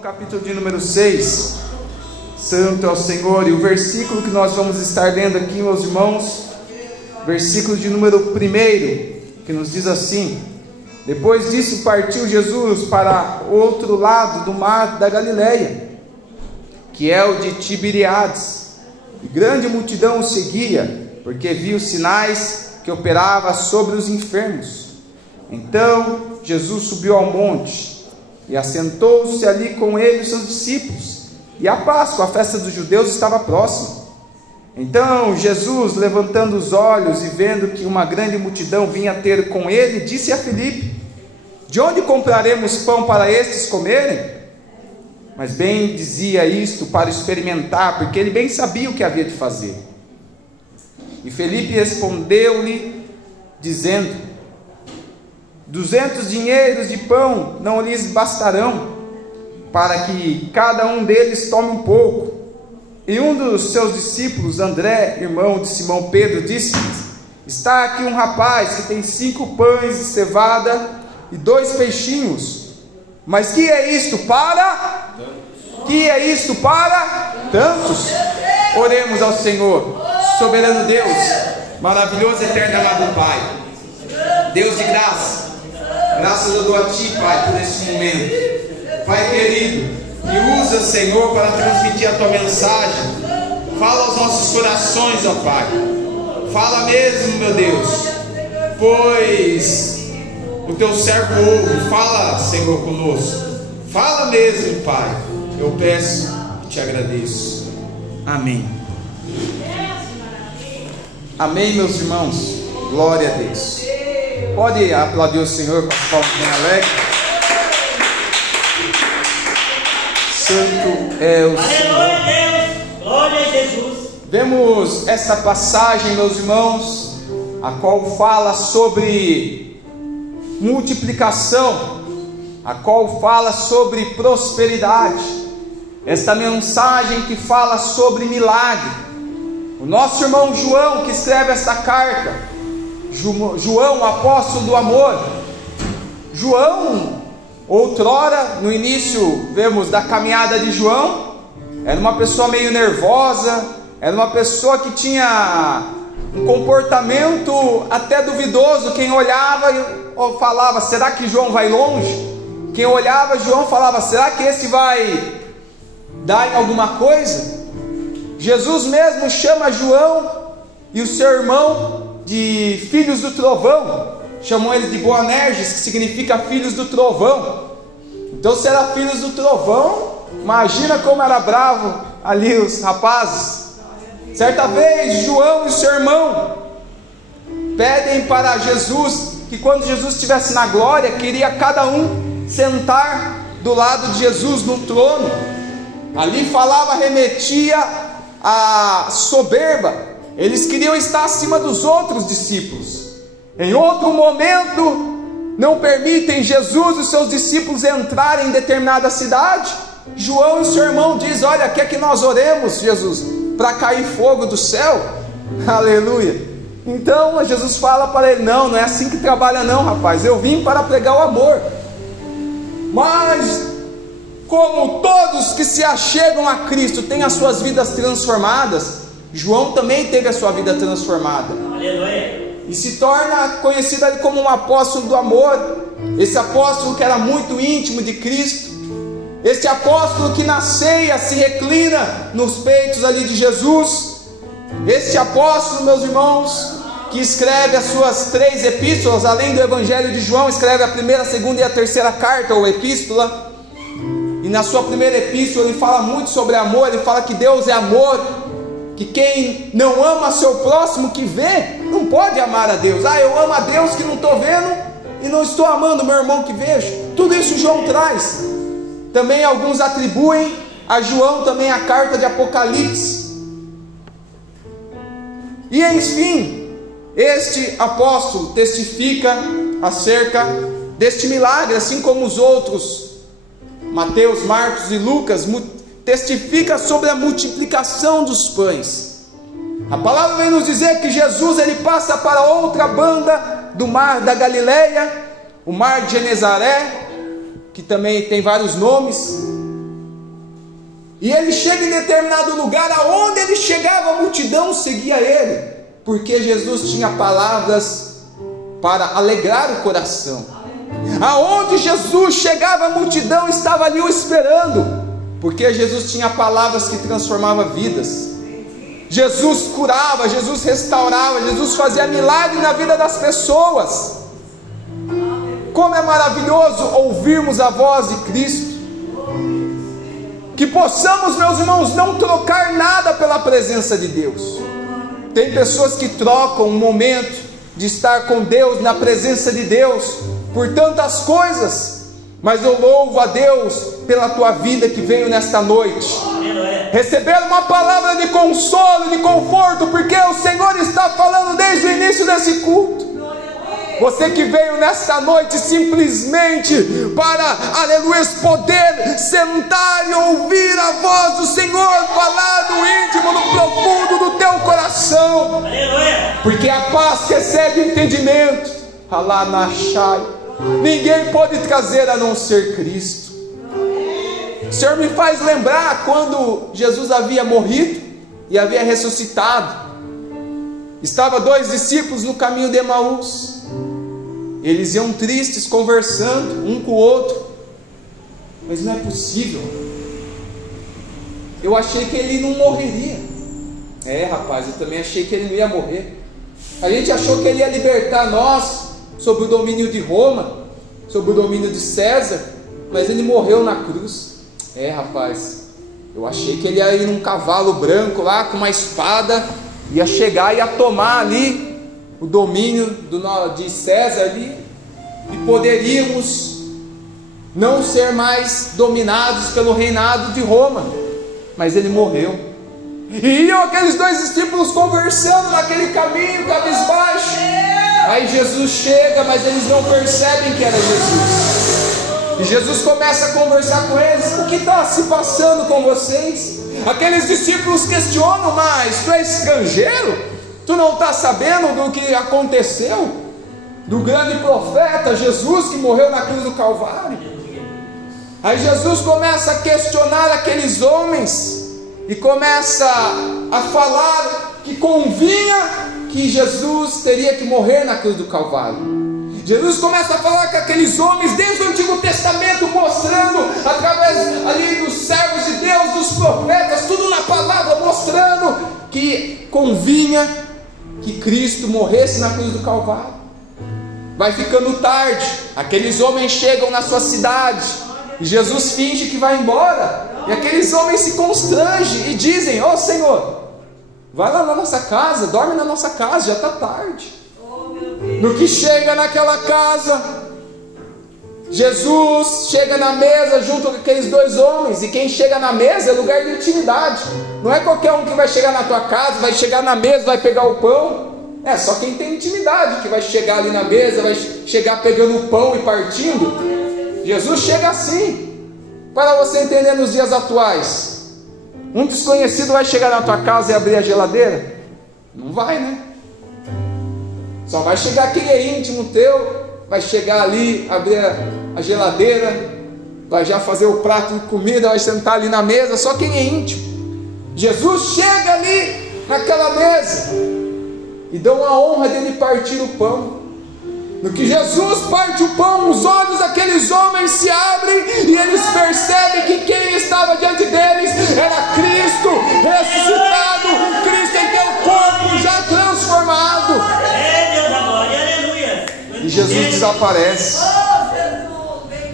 capítulo de número 6. Santo é o Senhor. E o versículo que nós vamos estar lendo aqui, meus irmãos, versículo de número 1, que nos diz assim: depois disso partiu Jesus para outro lado do mar da Galileia, que é o de Tiberíades, e grande multidão o seguia, porque viu os sinais que operava sobre os enfermos. Então Jesus subiu ao monte e assentou-se ali com ele e seus discípulos. E a Páscoa, a festa dos judeus, estava próxima. Então Jesus, levantando os olhos e vendo que uma grande multidão vinha ter com ele, disse a Filipe: de onde compraremos pão para estes comerem? Mas bem dizia isto para experimentar, porque ele bem sabia o que havia de fazer. E Filipe respondeu-lhe, dizendo: 200 dinheiros de pão não lhes bastarão, para que cada um deles tome um pouco. E um dos seus discípulos, André, irmão de Simão Pedro, disse-lhes: está aqui um rapaz que tem 5 pães de cevada e 2 peixinhos. Mas que é isto para? Que é isto para tantos? Oremos ao Senhor. Soberano Deus, maravilhoso e eterno amado Pai, Deus de graça, graças eu dou a Ti, Pai, por este momento. Pai querido, me usa, Senhor, para transmitir a Tua mensagem. Fala aos nossos corações, ó Pai. Fala mesmo, meu Deus, pois o Teu servo ouve. Fala, Senhor, conosco. Fala mesmo, Pai. Eu peço e Te agradeço. Amém. Amém, meus irmãos. Glória a Deus. Pode aplaudir o Senhor com as palmas bem alegres. Santo é o Senhor. Aleluia a Deus. Glória a Jesus. Vemos essa passagem, meus irmãos, a qual fala sobre multiplicação, a qual fala sobre prosperidade. Esta mensagem que fala sobre milagre. O nosso irmão João, que escreve esta carta, João, apóstolo do amor. João, outrora, no início, vemos da caminhada de João, era uma pessoa meio nervosa, era uma pessoa que tinha um comportamento até duvidoso. Quem olhava e falava: será que João vai longe? Quem olhava João falava: será que esse vai dar em alguma coisa? Jesus mesmo chama João e o seu irmão de filhos do trovão. Chamou eles de Boanerges, que significa filhos do trovão. Então, se era filhos do trovão, imagina como era bravo ali os rapazes. Certa vez, João e seu irmão pedem para Jesus que, quando Jesus estivesse na glória, queria cada um sentar do lado de Jesus no trono. Ali falava, remetia a soberba. Eles queriam estar acima dos outros discípulos. Em outro momento, não permitem Jesus e os seus discípulos entrarem em determinada cidade. João e seu irmão dizem: olha, quer que nós oremos, Jesus, para cair fogo do céu? Aleluia. Então Jesus fala para ele: não é assim que trabalha não, rapaz. Eu vim para pregar o amor. Mas como todos que se achegam a Cristo têm as suas vidas transformadas, João também teve a sua vida transformada. Aleluia. E se torna conhecido ali como um apóstolo do amor. Esse apóstolo que era muito íntimo de Cristo. Esse apóstolo que na ceia se reclina nos peitos ali de Jesus. Esse apóstolo, meus irmãos, que escreve as suas 3 epístolas, além do Evangelho de João, escreve a primeira, a segunda e a terceira carta ou epístola. E na sua primeira epístola ele fala muito sobre amor. Ele fala que Deus é amor, que quem não ama seu próximo que vê, não pode amar a Deus. Eu amo a Deus que não estou vendo e não estou amando o meu irmão que vejo. Tudo isso João traz. Também alguns atribuem a João também a carta de Apocalipse. E enfim, este apóstolo testifica acerca deste milagre, assim como os outros, Mateus, Marcos e Lucas, testifica sobre a multiplicação dos pães. A palavra vem nos dizer que Jesus ele passa para outra banda do mar da Galileia, o mar de Genezaré, que também tem vários nomes. E ele chega em determinado lugar, aonde ele chegava, a multidão seguia ele, porque Jesus tinha palavras para alegrar o coração. Aonde Jesus chegava, a multidão estava ali o esperando, porque Jesus tinha palavras que transformavam vidas. Jesus curava, Jesus restaurava, Jesus fazia milagre na vida das pessoas. Como é maravilhoso ouvirmos a voz de Cristo. Que possamos, meus irmãos, não trocar nada pela presença de Deus. Tem pessoas que trocam um momento de estar com Deus, na presença de Deus, por tantas coisas. Mas eu louvo a Deus pela tua vida que veio nesta noite. Receber uma palavra de consolo, de conforto, porque o Senhor está falando desde o início desse culto. Você que veio nesta noite simplesmente para, aleluia, poder sentar e ouvir a voz do Senhor falar do íntimo, no profundo do teu coração. Porque a paz que excede entendimento, ninguém pode trazer a não ser Cristo. O Senhor me faz lembrar quando Jesus havia morrido e havia ressuscitado. Estava 2 discípulos no caminho de Emaús. Eles iam tristes, conversando um com o outro. Mas não é possível. Eu achei que ele não morreria. Rapaz, eu também achei que ele não ia morrer. A gente achou que ele ia libertar nós sob o domínio de Roma, sob o domínio de César, mas ele morreu na cruz. Rapaz, eu achei que ele ia ir num cavalo branco lá, com uma espada, ia chegar e ia tomar ali o domínio de César ali, e poderíamos não ser mais dominados pelo reinado de Roma. Mas ele morreu. E iam aqueles 2 discípulos conversando naquele caminho, cabisbaixo. Aí Jesus chega, mas eles não percebem que era Jesus. E Jesus começa a conversar com eles. O que está se passando com vocês? Aqueles discípulos questionam: mas tu és estrangeiro? Tu não está sabendo do que aconteceu? Do grande profeta Jesus que morreu na cruz do Calvário? Aí Jesus começa a questionar aqueles homens e começa a falar que convinha que Jesus teria que morrer na cruz do Calvário. Jesus começa a falar com aqueles homens desde o Antigo Testamento, mostrando através ali dos servos de Deus, dos profetas, tudo na palavra, mostrando que convinha que Cristo morresse na cruz do Calvário. Vai ficando tarde, aqueles homens chegam na sua cidade e Jesus finge que vai embora, e aqueles homens se constrangem e dizem: ó Senhor, vai lá na nossa casa, dorme na nossa casa, já está tarde. No que chega naquela casa, Jesus chega na mesa junto com aqueles 2 homens. E quem chega na mesa é lugar de intimidade. Não é qualquer um que vai chegar na tua casa, vai chegar na mesa, vai pegar o pão. É só quem tem intimidade que vai chegar ali na mesa, vai chegar pegando o pão e partindo. Jesus chega assim. Para você entender nos dias atuais, um desconhecido vai chegar na tua casa e abrir a geladeira? Não vai, né? Só vai chegar quem é íntimo teu, vai chegar ali, abrir a geladeira, vai já fazer o prato de comida, vai sentar ali na mesa, só quem é íntimo. Jesus chega ali naquela mesa e dão a honra dele partir o pão. No que Jesus parte o pão, os olhos daqueles homens se abrem e eles percebem que quem estava diante deles era Cristo ressuscitado, Cristo em teu corpo já transformado. E Jesus desaparece.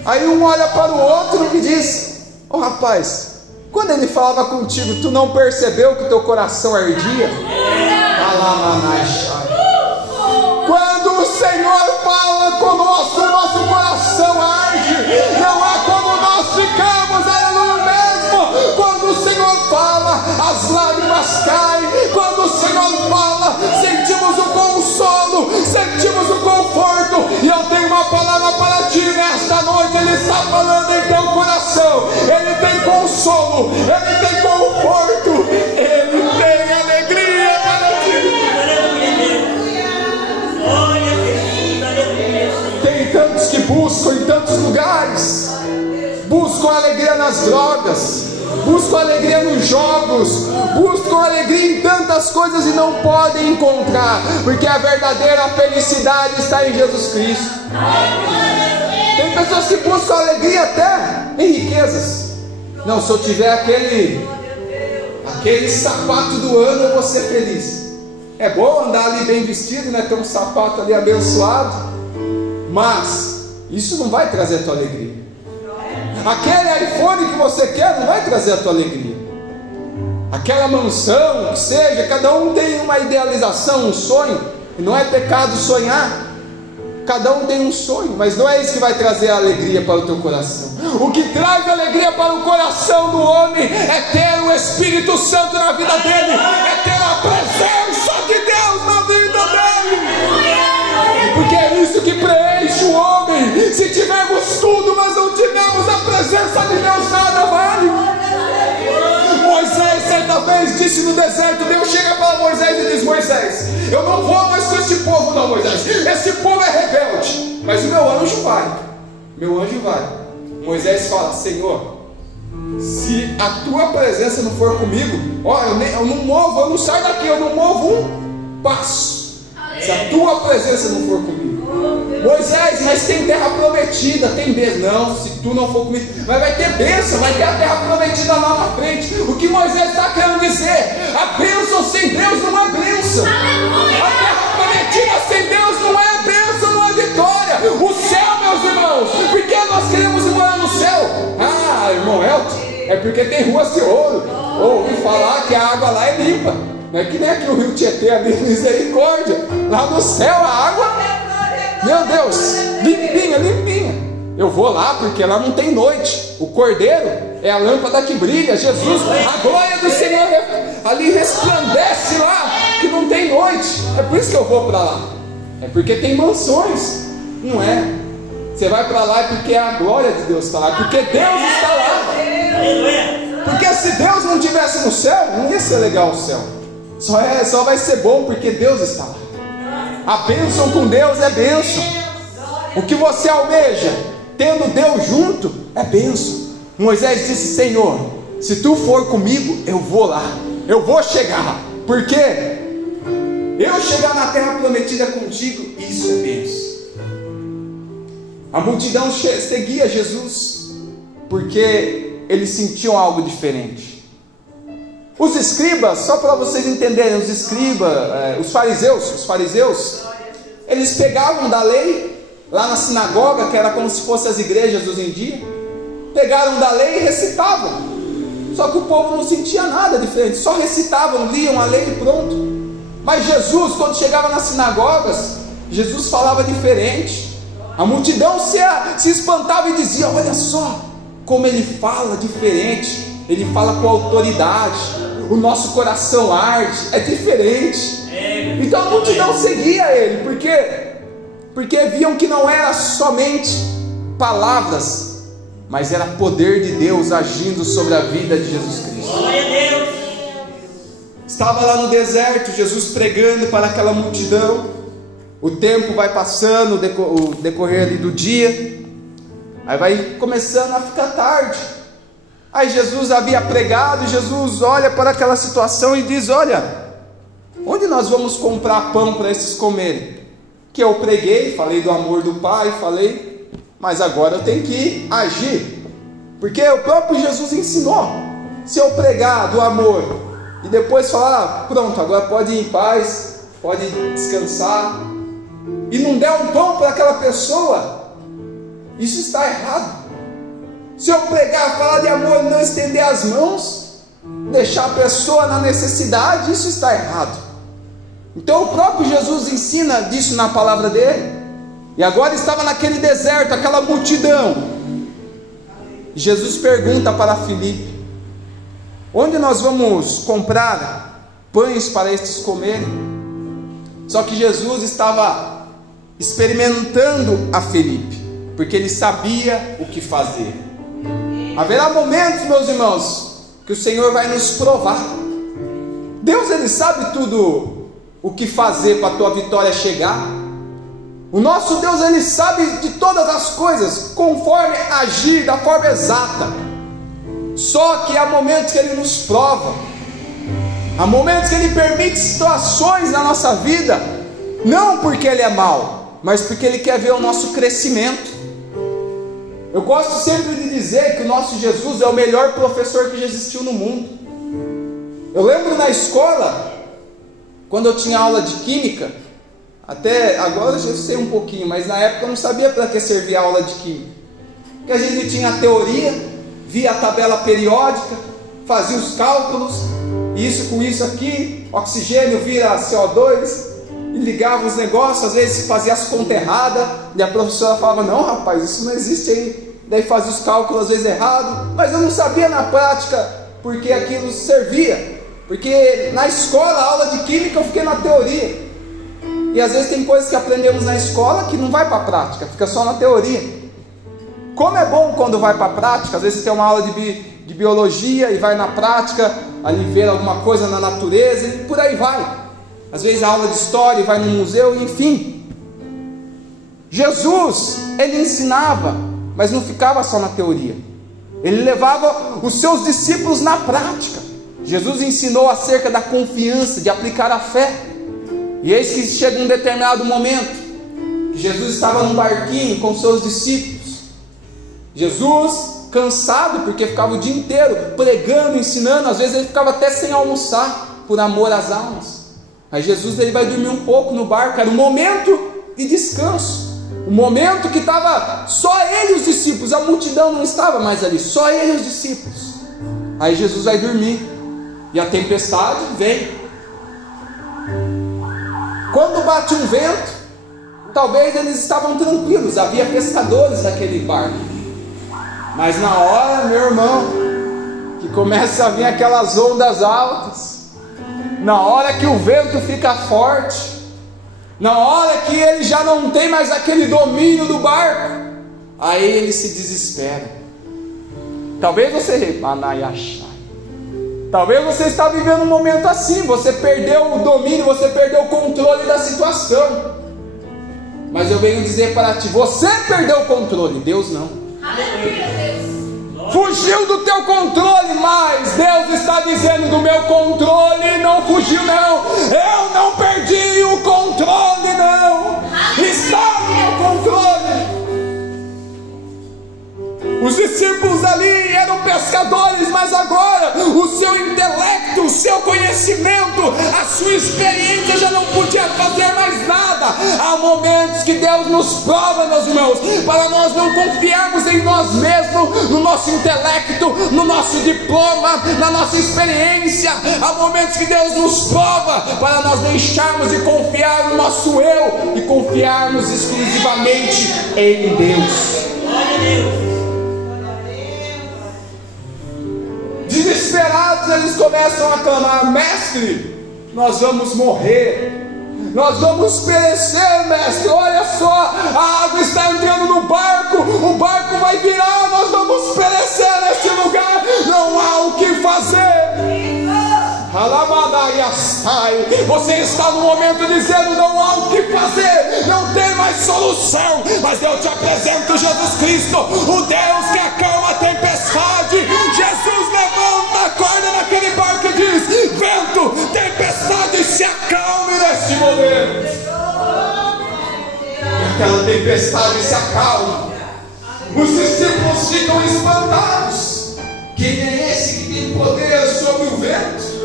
Aí um olha para o outro e diz: ô rapaz, quando ele falava contigo, tu não percebeu que o teu coração ardia? Quando o Senhor fala conosco, o nosso coração arde. Não é como nós ficamos, aleluia mesmo. Quando o Senhor fala, as lágrimas caem. Quando o Senhor fala, sentimos o consolo, sentimos o conforto. E eu tenho uma palavra para ti nesta noite. Ele está falando em teu coração. Ele tem consolo, ele tem conforto, ele tem alegria para ti. Tem tantos que buscam em tantos lugares, buscam alegria nas drogas, buscam alegria nos jogos, buscam alegria em tantas coisas e não podem encontrar, porque a verdadeira felicidade está em Jesus Cristo. Tem pessoas que buscam alegria até em riquezas. Não, se eu tiver aquele sapato do ano, eu vou ser feliz. É bom andar ali bem vestido, né? Ter um sapato ali abençoado, mas isso não vai trazer a tua alegria. Aquele iPhone que você quer não vai trazer a tua alegria. Aquela mansão, que seja, cada um tem uma idealização, um sonho, e não é pecado sonhar. Cada um tem um sonho, mas não é isso que vai trazer a alegria para o teu coração. O que traz alegria para o coração do homem é ter o Espírito Santo na vida dele, é ter a presença de Deus na vida dele, porque é isso que preenche o homem. Se tivermos tudo, mas não tivermos a presença de Deus, nada vale. Moisés certa vez disse no deserto, Deus chega para Moisés e diz: Moisés, eu não vou mais com esse povo não, Moisés, esse povo é rebelde, mas o meu anjo vai. Moisés fala: Senhor, se a tua presença não for comigo, eu não saio daqui, eu não movo um passo, se a tua presença não for comigo. Moisés, mas tem terra prometida, tem bênção. Não, se tu não for comigo, mas vai ter bênção, vai ter a terra prometida lá na frente. O que Moisés está querendo dizer? A bênção sem Deus não é bênção. A terra prometida sem Deus não é bênção, não é vitória. O céu, meus irmãos, por que nós queremos ir morar no céu? Ah, irmão Elton, é porque tem ruas de ouro. Ouvi falar que a água lá é limpa. Não é que nem aqui o rio Tietê, ali, misericórdia. Lá no céu a água, meu Deus, limpinha. Eu vou lá porque lá não tem noite. O Cordeiro é a lâmpada que brilha. Jesus, a glória do Senhor ali resplandece lá, que não tem noite. É por isso que eu vou para lá. É porque tem mansões. Não é? Você vai para lá é porque a glória de Deus está lá, porque Deus está lá. Porque se Deus não estivesse no céu, não ia ser legal o céu. Só vai ser bom porque Deus está lá. A bênção com Deus é bênção. O que você almeja, tendo Deus junto, é bênção. Moisés disse: Senhor, se tu for comigo, eu vou lá, eu vou chegar. Porque eu chegar na terra prometida contigo, isso é bênção. A multidão seguia Jesus, porque eles sentiam algo diferente. Os escribas, só para vocês entenderem, os escribas, os fariseus, eles pegavam da lei, lá na sinagoga, que era como se fossem as igrejas hoje em dia, pegaram da lei e recitavam. Só que o povo não sentia nada diferente, só recitavam, liam a lei e pronto. Mas Jesus, quando chegava nas sinagogas, Jesus falava diferente. A multidão se espantava e dizia: olha só como ele fala diferente, ele fala com autoridade. O nosso coração arde, é diferente. Então a multidão seguia ele, porque viam que não era somente palavras, mas era poder de Deus agindo sobre a vida de Jesus Cristo. Glória a Deus. Estava lá no deserto, Jesus pregando para aquela multidão. O tempo vai passando, o decorrer ali do dia, aí vai começando a ficar tarde. Aí Jesus havia pregado, e Jesus olha para aquela situação e diz: olha, onde nós vamos comprar pão para esses comerem? Que eu preguei, falei do amor do Pai, mas agora eu tenho que agir, porque o próprio Jesus ensinou. Se eu pregar do amor e depois falar: pronto, agora pode ir em paz, pode descansar, e não der um pão para aquela pessoa, isso está errado. Se eu pregar, falar de amor e não estender as mãos, deixar a pessoa na necessidade, isso está errado. Então o próprio Jesus ensina disso na palavra dele. E agora estava naquele deserto, aquela multidão. Jesus pergunta para Filipe: onde nós vamos comprar pães para estes comerem? Só que Jesus estava experimentando a Filipe, porque ele sabia o que fazer. Haverá momentos, meus irmãos, que o Senhor vai nos provar. Deus, ele sabe tudo o que fazer para a tua vitória chegar. O nosso Deus, ele sabe de todas as coisas, conforme agir da forma exata. Só que há momentos que Ele nos prova, há momentos que Ele permite situações na nossa vida, não porque Ele é mau, mas porque Ele quer ver o nosso crescimento. Eu gosto sempre de dizer que o nosso Jesus é o melhor professor que já existiu no mundo. Eu lembro na escola, quando eu tinha aula de química, até agora eu já sei um pouquinho, mas na época eu não sabia para que servia a aula de química. Porque a gente tinha a teoria, via a tabela periódica, fazia os cálculos, isso com isso aqui, oxigênio vira CO2, e ligava os negócios, às vezes fazia as contas erradas, e a professora falava, não rapaz, isso não existe aí. Daí fazia os cálculos às vezes errados, mas eu não sabia na prática porque aquilo servia. Porque na escola, a aula de química, eu fiquei na teoria. E às vezes tem coisas que aprendemos na escola que não vai para a prática, fica só na teoria. Como é bom quando vai para a prática, às vezes tem uma aula de biologia e vai na prática, ali ver alguma coisa na natureza e por aí vai. Às vezes a aula de história e vai no museu, enfim. Jesus, Ele ensinava, mas não ficava só na teoria. Ele levava os seus discípulos na prática. Jesus ensinou acerca da confiança, de aplicar a fé. E eis que chega um determinado momento, que Jesus estava num barquinho com seus discípulos. Jesus, cansado, porque ficava o dia inteiro pregando, ensinando, às vezes ele ficava até sem almoçar, por amor às almas. Mas Jesus, ele vai dormir um pouco no barco, era um momento de descanso. O momento que estava só ele e os discípulos, a multidão não estava mais ali, só ele e os discípulos. Aí Jesus vai dormir, e a tempestade vem. Quando bate um vento, talvez eles estavam tranquilos, havia pescadores naquele barco. Mas na hora, meu irmão, que começa a vir aquelas ondas altas, na hora que o vento fica forte, na hora que ele já não tem mais aquele domínio do barco, aí ele se desespera. Talvez você, talvez você está vivendo um momento assim, você perdeu o domínio, você perdeu o controle da situação. Mas eu venho dizer para ti, você perdeu o controle, Deus não. Aleluia, Deus. Fugiu do teu controle, mas Deus está dizendo, do meu controle não fugiu não. Eu não perdi o controle não. Está no meu controle. Os discípulos ali eram pescadores, mas agora o seu intelecto, o seu conhecimento, a sua experiência já não podia fazer mais nada. Há momentos que Deus nos prova, meus irmãos, para nós não confiarmos em nós mesmos, no nosso intelecto, no nosso diploma, na nossa experiência. Há momentos que Deus nos prova para nós deixarmos de confiar no nosso eu e confiarmos exclusivamente em Deus. Glória a Deus. Desesperados, eles começam a clamar: mestre, nós vamos morrer, nós vamos perecer, mestre. Olha só, a água está entrando no barco, o barco vai virar, nós vamos perecer neste lugar, não há o que fazer. Você está no momento dizendo: não há o que fazer, não tem mais solução, mas eu te apresento Jesus Cristo, o Deus que acalma a tempestade. Jesus levanta, acorda naquele barco e diz: vento, tempestade, se acalme neste momento. E aquela tempestade se acalma. Os discípulos ficam espantados. Quem é esse que tem poder sobre o vento?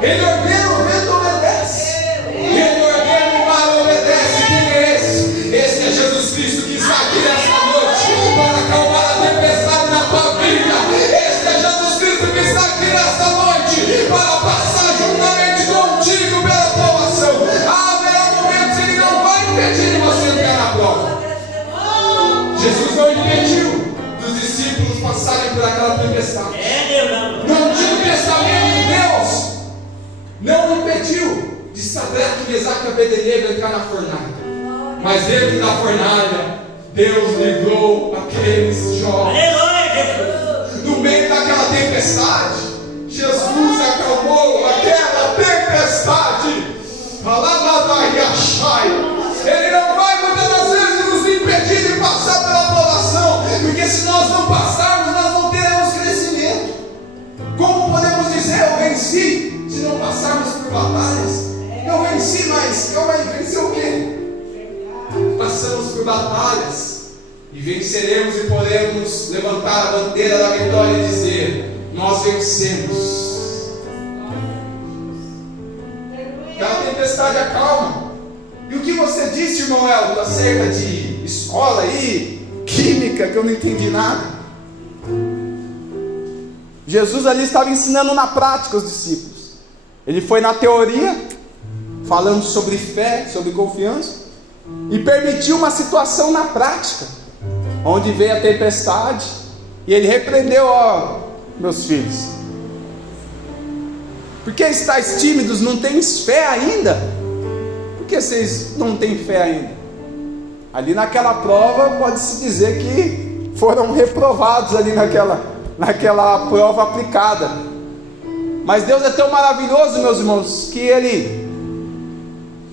Ele ordena, o vento obedece. Ele ordena, o mar obedece. Quem é esse? Esse é Jesus Cristo que está aqui nesta noite para acalmar a tempestade na tua vida. Este é Jesus Cristo que está aqui nesta noite para passar juntamente contigo pela provação. Haverá momentos que Ele não vai impedir você de entrar na prova. Jesus não impediu dos discípulos passarem por aquela tempestade. No Antigo Testamento, Deus não impediu de Sadraque, Mesaque e Abednego entrar na fornalha. Mas dentro da fornalha, Deus livrou aqueles jovens. No meio daquela tempestade, Jesus acalmou aquela tempestade. Ele não vai muitas das vezes nos impedir de passar pela provação, porque se nós não passarmos, nós não teremos crescimento. venceremos e podemos levantar a bandeira da vitória e dizer: nós vencemos. Aquela tempestade acalma. E o que você disse, irmão Elton, acerca de escola aí, química, que eu não entendi nada? Jesus ali estava ensinando na prática os discípulos. Ele foi na teoria, falando sobre fé, sobre confiança, e permitiu uma situação na prática, onde veio a tempestade, e ele repreendeu: ó, meus filhos, por que estáis tímidos? Não tens fé ainda? Por que vocês não têm fé ainda? Ali naquela prova, pode-se dizer que foram reprovados ali naquela prova aplicada. Mas Deus é tão maravilhoso, meus irmãos, que Ele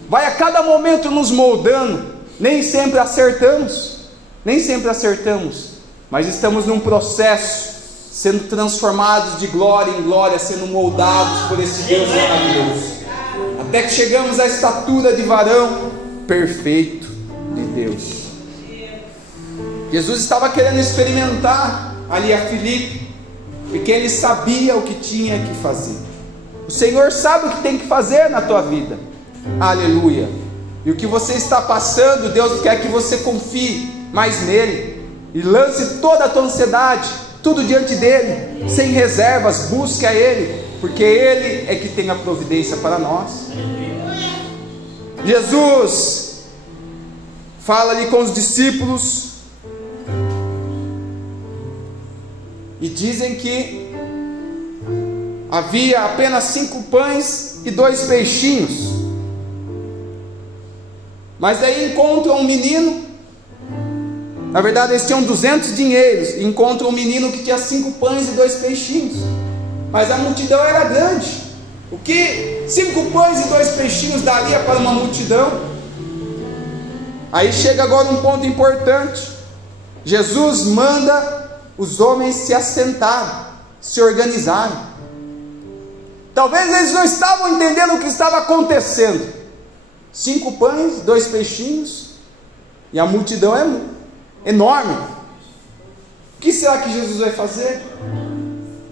vai a cada momento nos moldando. Nem sempre acertamos, mas estamos num processo, sendo transformados de glória em glória, sendo moldados por esse Deus maravilhoso, até que chegamos à estatura de varão perfeito de Deus. Jesus estava querendo experimentar ali a Filipe, porque ele sabia o que tinha que fazer. O Senhor sabe o que tem que fazer na tua vida, aleluia. E o que você está passando, Deus quer que você confie mais nele, e lance toda a tua ansiedade, tudo diante dele, sem reservas. Busque a ele, porque ele é que tem a providência para nós. Jesus fala ali com os discípulos, e dizem que havia apenas 5 pães e 2 peixinhos. Mas aí encontram um menino. Na verdade eles tinham 200 dinheiros, e encontram um menino que tinha 5 pães e 2 peixinhos. Mas a multidão era grande. O que 5 pães e 2 peixinhos daria para uma multidão? Aí chega agora um ponto importante. Jesus manda os homens se assentarem, se organizarem. Talvez eles não estavam entendendo o que estava acontecendo. 5 pães, 2 peixinhos, e a multidão é enorme. O que será que Jesus vai fazer?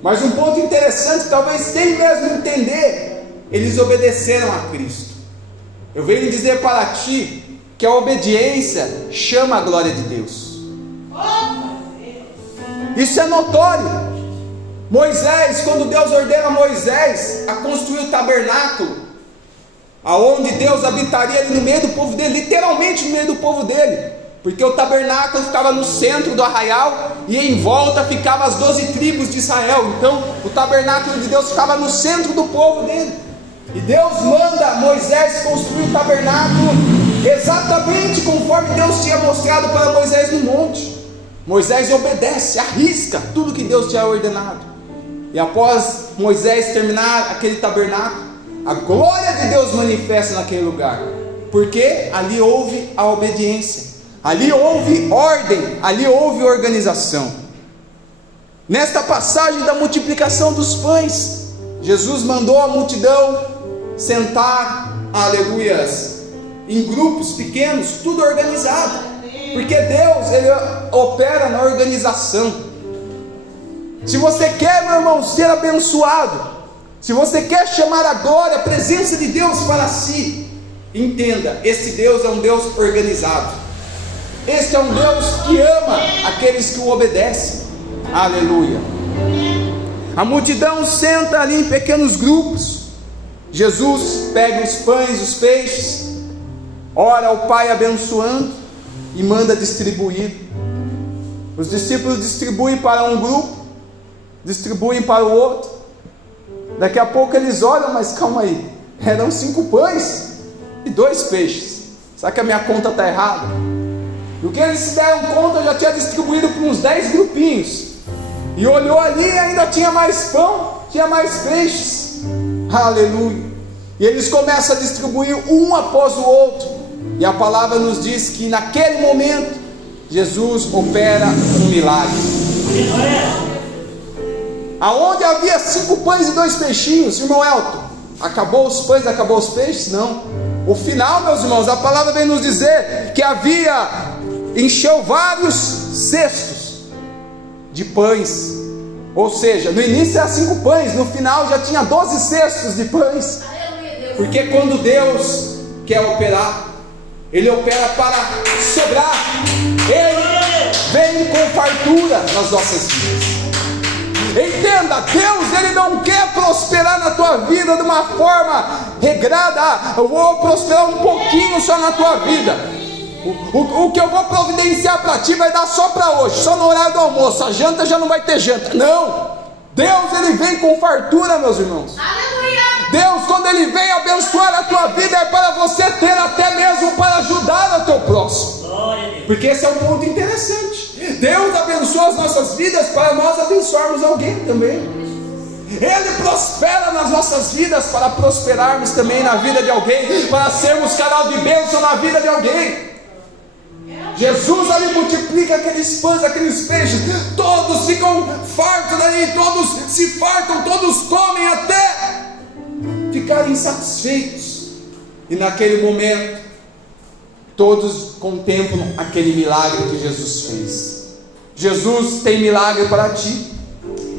Mas um ponto interessante, talvez sem mesmo entender, eles obedeceram a Cristo. Eu venho dizer para ti que a obediência chama a glória de Deus. Isso é notório. Moisés, quando Deus ordena a Moisés a construir o tabernáculo, aonde Deus habitaria ali no meio do povo dele, literalmente no meio do povo dele, porque o tabernáculo ficava no centro do arraial, e em volta ficavam as 12 tribos de Israel. Então o tabernáculo de Deus ficava no centro do povo dele, e Deus manda Moisés construir o tabernáculo exatamente conforme Deus tinha mostrado para Moisés no monte. Moisés obedece, arrisca tudo que Deus tinha ordenado, e após Moisés terminar aquele tabernáculo, a glória de Deus manifesta naquele lugar, porque ali houve a obediência, ali houve ordem, ali houve organização. Nesta passagem da multiplicação dos pães, Jesus mandou a multidão sentar, aleluias, em grupos pequenos, tudo organizado, porque Deus, Ele opera na organização. Se você quer, meu irmão, ser abençoado, se você quer chamar a glória, a presença de Deus para si, entenda, esse Deus é um Deus organizado. Este é um Deus que ama aqueles que o obedecem. Aleluia. A multidão senta ali em pequenos grupos. Jesus pega os pães, os peixes, ora ao Pai abençoando e manda distribuir. Os discípulos distribuem para um grupo, distribuem para o outro. Daqui a pouco eles olham, mas calma aí, eram 5 pães e 2 peixes. Será que a minha conta está errada? Do que eles se deram conta, eu já tinha distribuído para uns 10 grupinhos. E olhou ali e ainda tinha mais pão, tinha mais peixes. Aleluia. E eles começam a distribuir um após o outro. E a palavra nos diz que naquele momento Jesus opera um milagre. Aonde havia 5 pães e 2 peixinhos, irmão Elton, acabou os pães, acabou os peixes? Não. O final, meus irmãos, a palavra vem nos dizer que havia encheu vários cestos de pães. Ou seja, no início era 5 pães, no final já tinha 12 cestos de pães. Porque quando Deus quer operar, Ele opera para sobrar. Ele vem com fartura nas nossas vidas. Entenda, Deus, Ele não quer prosperar na tua vida de uma forma regrada. Eu vou prosperar um pouquinho só na tua vida. O que eu vou providenciar para ti vai dar só para hoje, só no horário do almoço. A janta já não vai ter janta. Não! Deus, Ele vem com fartura, meus irmãos. Deus, quando Ele vem abençoar a tua vida, é para você ter até mesmo para ajudar o teu próximo. Porque esse é um ponto interessante. Deus abençoa as nossas vidas para nós abençoarmos alguém também. Ele prospera nas nossas vidas para prosperarmos também na vida de alguém, para sermos canal de bênção na vida de alguém. Jesus ali multiplica aqueles pães, aqueles peixes, todos ficam fartos ali, todos se fartam, todos comem até ficarem satisfeitos. E naquele momento todos contemplam aquele milagre que Jesus fez. Jesus tem milagre para ti.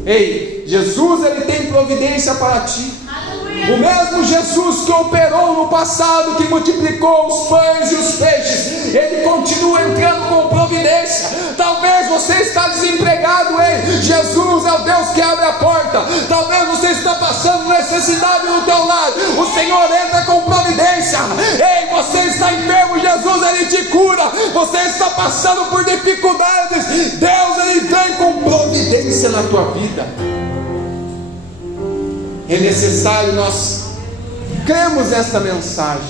Ei, Jesus, Ele tem providência para ti. O mesmo Jesus que operou no passado, que multiplicou os pães e os peixes, Ele continua entrando com providência. Talvez você está desempregado, ei, Jesus é o Deus que abre a porta. Talvez você está passando necessidade no teu lar, o Senhor entra com providência. Ei, você está enfermo, Jesus, Ele te cura. Você está passando por dificuldades, Deus, Ele vem com providência na tua vida. É necessário nós cremos nesta mensagem,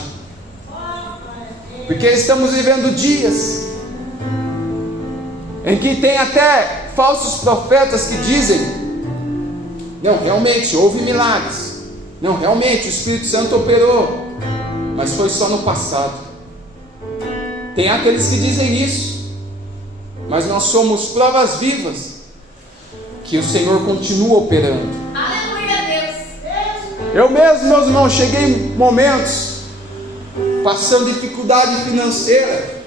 porque estamos vivendo dias em que tem até falsos profetas que dizem: não, realmente houve milagres, não, realmente o Espírito Santo operou, mas foi só no passado. Tem aqueles que dizem isso, mas nós somos provas vivas que o Senhor continua operando. Eu mesmo, meus irmãos, cheguei em momentos passando dificuldade financeira,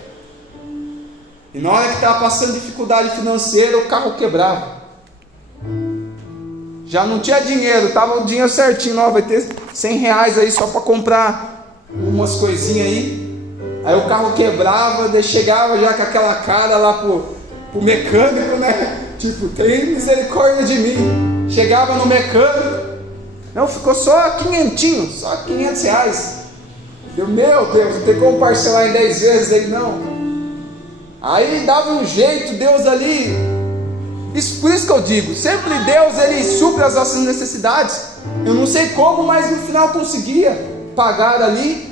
e na hora que estava passando dificuldade financeira, o carro quebrava. Já não tinha dinheiro, estava o dinheiro certinho, ó, vai ter 100 reais aí só para comprar umas coisinhas aí. Aí o carro quebrava, daí chegava já com aquela cara lá pro mecânico, né? Tipo, tem misericórdia de mim. Chegava no mecânico, não, ficou só 500, só 500 reais. Eu, meu Deus, não tem como parcelar em 10 vezes? Ele, não. Aí dava um jeito, Deus ali. Por isso que eu digo, sempre Deus, Ele supre as nossas necessidades. Eu não sei como, mas no final conseguia pagar ali.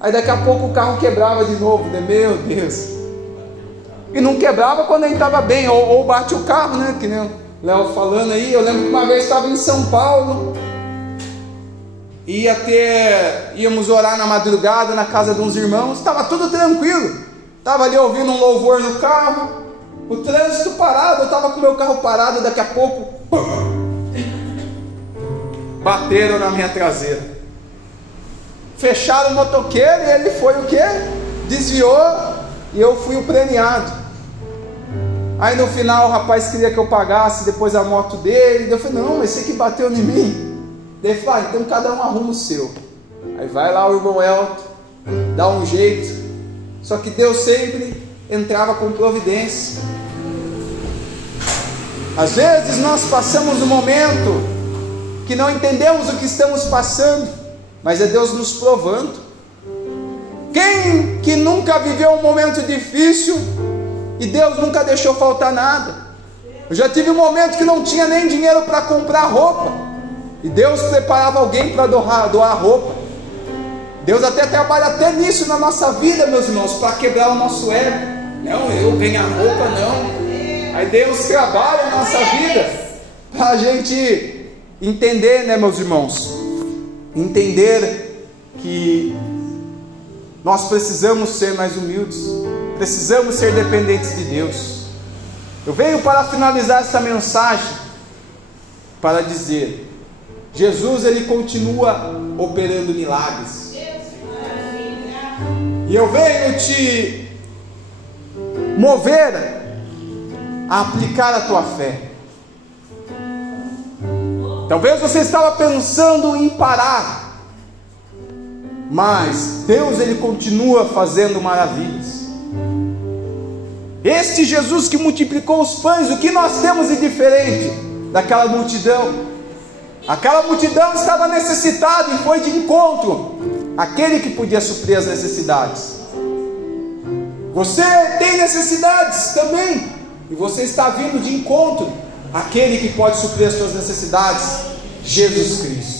Aí daqui a pouco o carro quebrava de novo, né? Meu Deus. E não quebrava quando ele estava bem, ou bate o carro, né? Que nem o Léo falando aí. Eu lembro que uma vez estava em São Paulo, íamos orar na madrugada na casa de uns irmãos, estava tudo tranquilo, estava ali ouvindo um louvor no carro, o trânsito parado, eu estava com o meu carro parado, daqui a pouco bateram na minha traseira, fecharam o motoqueiro e ele foi o quê? Desviou e eu fui o premiado. Aí no final o rapaz queria que eu pagasse depois a moto dele, eu falei, não, mas esse aqui bateu em mim. Daí ele falou, então cada um arruma o seu. Aí vai lá o irmão Elton, dá um jeito. Só que Deus sempre entrava com providência. Às vezes nós passamos um momento que não entendemos o que estamos passando, mas é Deus nos provando. Quem que nunca viveu um momento difícil e Deus nunca deixou faltar nada? Eu já tive um momento que não tinha nem dinheiro para comprar roupa, e Deus preparava alguém para doar roupa. Deus até trabalha até nisso na nossa vida, meus irmãos, para quebrar o nosso ego. Não, eu ganho a roupa, não. Aí Deus trabalha na nossa vida para a gente entender, né, meus irmãos? Entender que nós precisamos ser mais humildes, precisamos ser dependentes de Deus. Eu venho para finalizar essa mensagem para dizer: Jesus, Ele continua operando milagres. E eu venho te mover a aplicar a tua fé. Talvez você estava pensando em parar, mas Deus, Ele continua fazendo maravilhas. Este Jesus que multiplicou os pães, o que nós temos de diferente daquela multidão? Aquela multidão estava necessitada e foi de encontro àquele que podia suprir as necessidades. Você tem necessidades também, e você está vindo de encontro àquele que pode suprir as suas necessidades, Jesus Cristo.